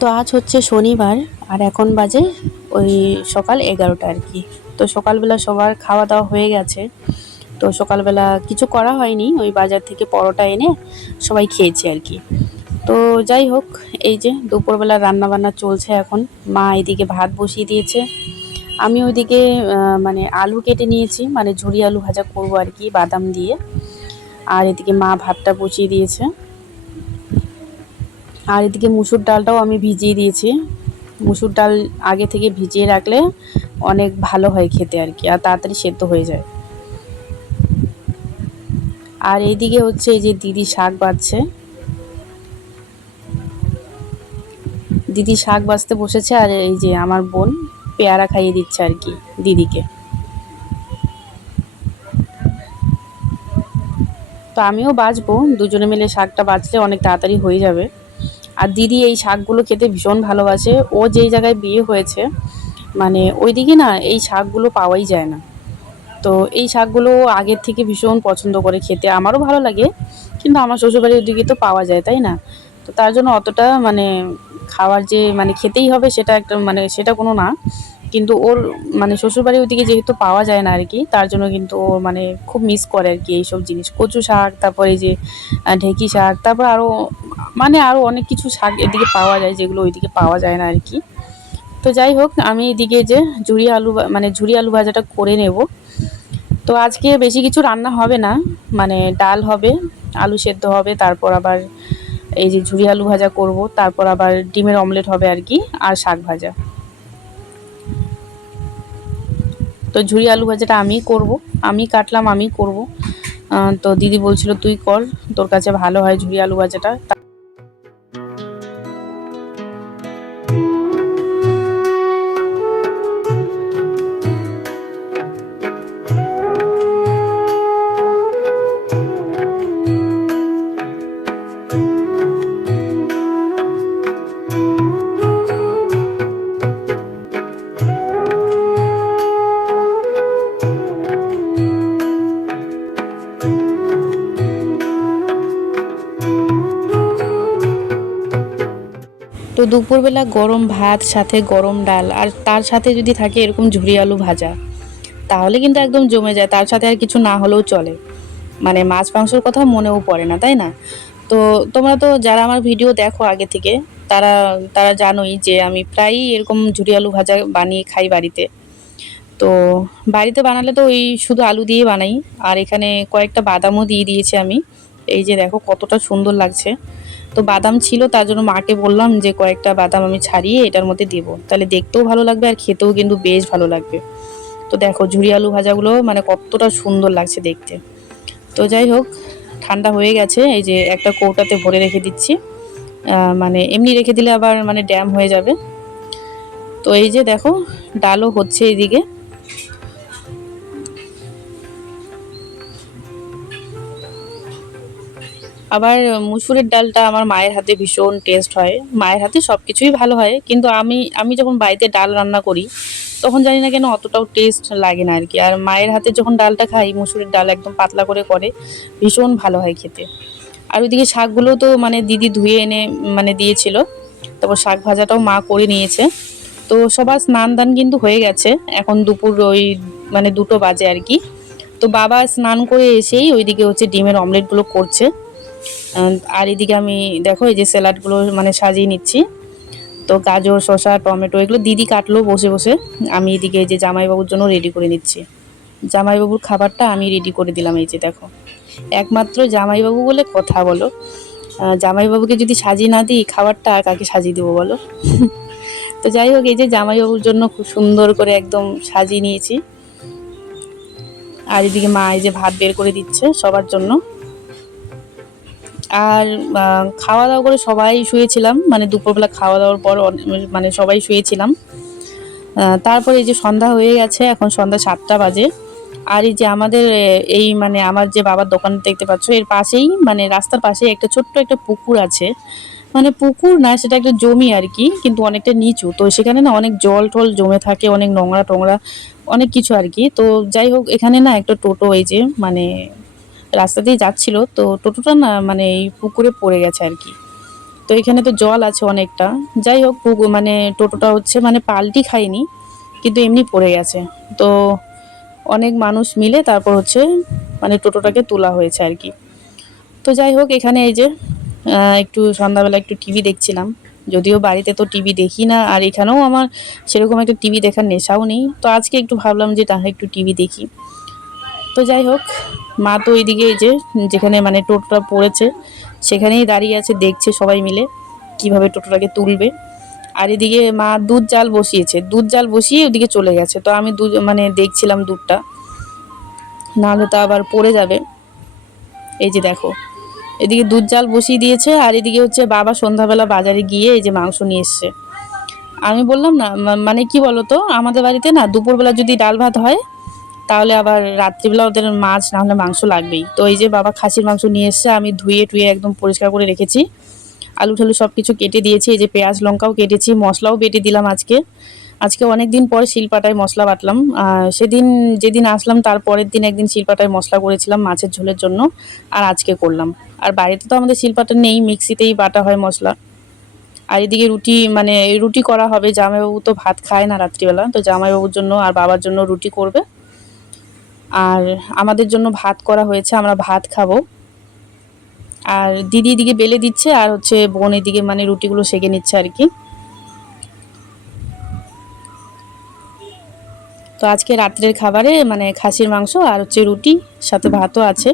তো আজ হচ্ছে শনিবার আর এখন বাজে ওই সকাল এগারোটা আর কি। তো সকালবেলা সবার খাওয়া দাওয়া হয়ে গেছে। তো সকালবেলা কিছু করা হয়নি, ওই বাজার থেকে পরোটা এনে সবাই খেয়েছে আর কি। তো যাই হোক, এই যে দুপুরবেলা রান্না বান্না চলছে এখন। মা এদিকে ভাত বসিয়ে দিয়েছে। আমি ওইদিকে মানে আলু কেটে নিয়েছি মানে ঝুরি আলু ভাজা করব আর কি, বাদাম দিয়ে। আর এদিকে মা ভাতটা বসিয়ে দিয়েছে। আর এদিকে মুসুর ডালটাও আমি ভিজিয়ে দিয়েছি। মুসুর ডাল আগে থেকে ভিজিয়ে রাখলে অনেক ভালো হয় খেতে আর কি, আর তাড়াতাড়ি সেদ্ধ হয়ে যায়। আর এইদিকে হচ্ছে এই যে দিদি শাক বাজছে দিদি শাক বাজতে বসেছে আর এই যে আমার বোন পেয়ারা খাইয়ে দিচ্ছে আর কি দিদিকে। তো আমিও বাজবো দুজনে মিলে শাকটা বাজলে অনেক তাড়াতাড়ি হয়ে যাবে। আর দিদি এই শাকগুলো খেতে ভীষণ ভালোবাসে। ও যেই জায়গায় বিয়ে হয়েছে মানে ওই দিকে না এই শাকগুলো পাওয়াই যায় না। তো এই শাকগুলো আগের থেকে ভীষণ পছন্দ করে খেতে। আমারও ভালো লাগে, কিন্তু আমার শ্বশুরবাড়ির দিকে তো পাওয়া যায়, তাই না? তো তার জন্য অতটা মানে খাওয়ার যে মানে খেতেই হবে সেটা একটা মানে সেটা কোনো না। কিন্তু ওর মানে শ্বশুরবাড়ির ওদিকে যেহেতু পাওয়া যায় না আর কি তার জন্য কিন্তু ও মানে খুব মিস করে আর কি এইসব জিনিস। কচু শাক, তারপরে যে ঢেঁকি শাক, তারপর আরও মানে আরও অনেক কিছু শাক এদিকে পাওয়া যায় যেগুলো ওইদিকে পাওয়া যায় না আর কি তো যাই হোক, আমি এদিকে যে ঝুড়ি আলু মানে ঝুড়ি আলু ভাজাটা করে নেব। তো আজকে বেশি কিছু রান্না হবে না মানে ডাল হবে, আলু সেদ্ধ হবে, তারপর আবার এই যে ঝুড়ি আলু ভাজা করব, তারপর আবার ডিমের অমলেট হবে আর কি আর শাক ভাজা। তো ঝুরি আলু ভাজাটা আমি করব, আমি কাটলাম, আমি করব। তো দিদি বলছিল, তুই কর, তোর কাছে ভালো হয় ঝুরি আলু ভাজাটা। তো দুপুরবেলা গরম ভাত, সাথে গরম ডাল, আর তার সাথে যদি থাকে এরকম ঝুরি আলু ভাজা, তাহলে কিন্তু একদম জমে যায়। তার সাথে আর কিছু না হলেও চলে। মানে মাছ, মাংসর কথা মনেও পড়ে না, তাই না? তো তোমরা তো যারা আমার ভিডিও দেখো আগে থেকে, তারা তারা জানোই যে আমি প্রায়ই এরকম ঝুরি আলু ভাজা বানিয়ে খাই বাড়িতে। তো বাড়িতে বানালে তো ওই শুধু আলু দিয়ে বানাই। আর এখানে কয়েকটা বাদামও দিয়ে দিয়েছি আমি। এই যে দেখো কতটা সুন্দর লাগছে। তো বাদাম ছিল, তার জন্য মাকে বললাম যে, কয়েকটা বাদাম আমি ছাড়িয়ে এটার মধ্যে দেবো। তাহলে দেখতেও ভালো লাগবে আর খেতেও কিন্তু বেশ ভালো লাগবে। তো দেখো, ঝুরি আলু ভাজাগুলো মানে কতটা সুন্দর লাগছে দেখতে। তো যাই হোক, ঠান্ডা হয়ে গেছে, এই যে একটা কৌটাতে ভরে রেখে দিচ্ছি। মানে এমনি রেখে দিলে আবার মানে ড্যাম হয়ে যাবে। তো এই যে দেখো, ডালও হচ্ছে এদিকে আবার মুসুরের ডালটা আমার মায়ের হাতে ভীষণ টেস্ট হয়। মায়ের হাতে সব কিছুই ভালো হয়, কিন্তু আমি আমি যখন বাড়িতে ডাল রান্না করি, তখন জানি না কেন অতটাও টেস্ট লাগে না আর কি আর মায়ের হাতে যখন ডালটা খাই, মুসুরের ডাল একদম পাতলা করে করে, ভীষণ ভালো হয় খেতে। আর ওইদিকে শাকগুলো তো মানে দিদি ধুয়ে এনে মানে দিয়েছিল। তারপর শাক ভাজাটাও মা করে নিয়েছে। তো সবার স্নান দান কিন্তু হয়ে গেছে। এখন দুপুর ওই মানে দুটো বাজে আর কি তো বাবা স্নান করে এসেই ওইদিকে হচ্ছে ডিমের অমলেটগুলো করছে। আর এদিকে আমি, দেখো এই যে স্যালাডগুলো মানে সাজিয়ে নিচ্ছি। তো গাজর, শসা, টমেটো, এগুলো দিদি কাটলো বসে বসে। আমি এদিকে এই যে জামাইবাবুর জন্য রেডি করে নিচ্ছি। জামাইবাবুর খাবারটা আমি রেডি করে দিলাম এই যে দেখো। একমাত্র জামাইবাবু বলে কথা বলো। জামাইবাবুকে যদি সাজিয়ে না দিই, খাবারটা আর কাকে সাজিয়ে দেবো বলো? তো যাই হোক, এই যে জামাইবাবুর জন্য খুব সুন্দর করে একদম সাজিয়ে নিয়েছি। আর এদিকে মা এই যে ভাত বের করে দিচ্ছে সবার জন্য। আর খাওয়া দাওয়া করে সবাই শুয়েছিলাম। মানে দুপুরবেলা খাওয়া দাওয়ার পর মানে সবাই শুয়েছিলাম। তারপরে এই যে সন্ধ্যা হয়ে গেছে, এখন সন্ধ্যা সাতটা বাজে। আর এই যে আমাদের এই মানে আমার যে বাবার দোকান দেখতে পাচ্ছ, এর পাশেই মানে রাস্তার পাশেই একটা ছোট্ট একটা পুকুর আছে। মানে পুকুর না, সেটা একটা জমি আর কি, কিন্তু অনেকটা নিচু। তো সেখানে না অনেক জল টল জমে থাকে, অনেক নোংরা টোংরা অনেক কিছু আর কি। তো যাই হোক, এখানে না একটা টোটো এই যে মানে রাস্তা দিয়ে যাচ্ছিল, তো টোটোটা না মানে এই পুকুরে পড়ে গেছে আর কি। তো এখানে তো জল আছে অনেকটা। যাই হোক, পুকুর মানে টোটোটা হচ্ছে মানে পাল্টি খায়নি, কিন্তু এমনি পড়ে গেছে। তো অনেক মানুষ মিলে তারপর হচ্ছে মানে টোটোটাকে তোলা হয়েছে আর কি। তো যাই হোক, এখানে এই যে একটু সন্ধ্যাবেলা একটু টিভি দেখছিলাম। যদিও বাড়িতে তো টিভি দেখি না, আর এখানেও আমার সেরকম একটা টিভি দেখার নেশাও নেই। তো আজকে একটু ভাবলাম যে তাহলে একটু টিভি দেখি। তো যাই হোক, মা তো ওইদিকে এই যে যেখানে মানে টোটোটা পড়েছে, সেখানেই দাঁড়িয়ে আছে, দেখছে সবাই মিলে কীভাবে টোটোটাকে তুলবে। আর এদিকে মা দুধ জাল বসিয়েছে, দুধ জাল বসিয়ে ওদিকে চলে গেছে। তো আমি দুধ মানে দেখছিলাম দুধটা, নাহলে তো আবার পড়ে যাবে। এই যে দেখো, এদিকে দুধ জাল বসিয়ে দিয়েছে, আর এদিকে হচ্ছে বাবা সন্ধ্যাবেলা বাজারে গিয়ে এই যে মাংস নিয়ে এসছে। আমি বললাম না মানে কি বলতো, আমাদের বাড়িতে না দুপুরবেলা যদি ডাল ভাত হয় তাহলে আবার রাত্রিবেলা ওদের মাছ, না হলে মাংস লাগবেই। তো এই যে বাবা খাসির মাংস নিয়ে এসছে, আমি ধুয়ে টুয়ে একদম পরিষ্কার করে রেখেছি। আলু ঠালু সব কিছু কেটে দিয়েছি, এই যে পেঁয়াজ, লঙ্কাও কেটেছি, মশলাও বেটে দিলাম আজকে। আজকে অনেক দিন পর শিলপাটায় মশলা বাটলাম। সেদিন যেদিন আসলাম, তার পরের দিন একদিন শিলপাটায় মশলা করেছিলাম মাছের ঝোলের জন্য, আর আজকে করলাম। আর বাড়িতে তো আমাদের শিলপাটা নেই, মিক্সিতেই বাটা হয় মশলা। আর এদিকে রুটি মানে রুটি করা হবে, জামাইবাবু তো ভাত খায় না রাত্রিবেলা, তো জামাইবাবুর জন্য আর বাবার জন্য রুটি করবে। আর আমাদের জন্য ভাত করা হয়েছে, আমরা ভাত খাব। আর দিদি এদিকে বেলে দিচ্ছে, আর হচ্ছে বোন এদিকে মানে রুটিগুলো সেকে নিচ্ছে আর কি। তো আজকে রাত্রের খাবারে মানে খাসির মাংস আর হচ্ছে রুটি, সাথে ভাতও আছে।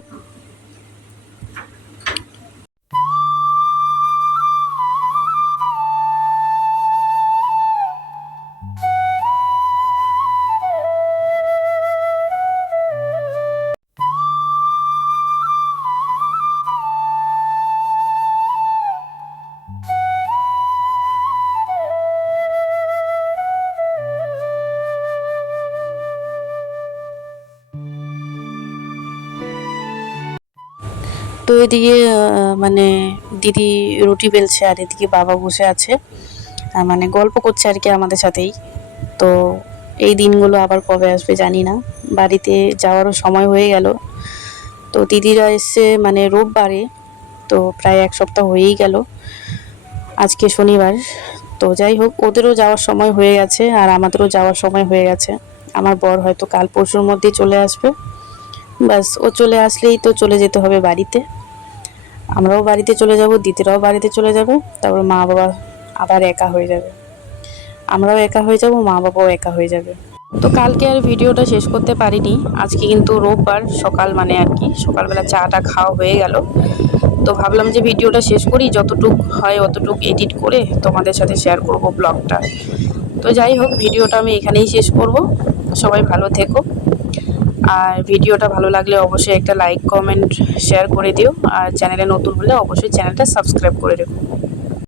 এদিকে মানে দিদি রুটি বেলছে আর এদিকে বাবা বসে আছে। মানে গল্প করছে আর কি আমাদের সাথেই। তো এই দিনগুলো আবার কবে আসবে জানি না। বাড়িতে যাওয়ারও সময় হয়ে গেল। তো দিদিরা এসছে মানে রোববারে। তো প্রায় এক সপ্তাহ হয়েই গেল আজকে শনিবার। তো যাই হোক, ওদেরও যাওয়ার সময় হয়ে গেছে আর আমাদেরও যাওয়ার সময় হয়ে গেছে। আমার বর হয়তো কাল পরশুর মধ্যেই চলে আসবে। ব্যাস, ও চলে আসলেই তো চলে যেতে হবে বাড়িতে। আমরাও বাড়িতে চলে যাব, দিদিরাও বাড়িতে চলে যাবে, তারপর মা বাবা আবার একা হয়ে যাবে। আমরাও একা হয়ে যাব, মা বাবাও একা হয়ে যাবে। তো কালকে আর ভিডিওটা শেষ করতে পারিনি, আজকে কিন্তু রোববার, সকাল মানে আর কি, সকালবেলা চাটা খাওয়া হয়ে গেল। তো ভাবলাম যে ভিডিওটা শেষ করি, যতটুক হয় অতটুক এডিট করে তোমাদের সাথে শেয়ার করব ব্লগটা তো যাই হোক, ভিডিওটা আমি এখানেই শেষ করব। সবাই ভালো থেকো। আর ভিডিওটা ভালো লাগলে অবশ্যই একটা লাইক কমেন্ট শেয়ার করে দিও। আর চ্যানেলে নতুন হলে অবশ্যই চ্যানেলটা সাবস্ক্রাইব করে রেখো।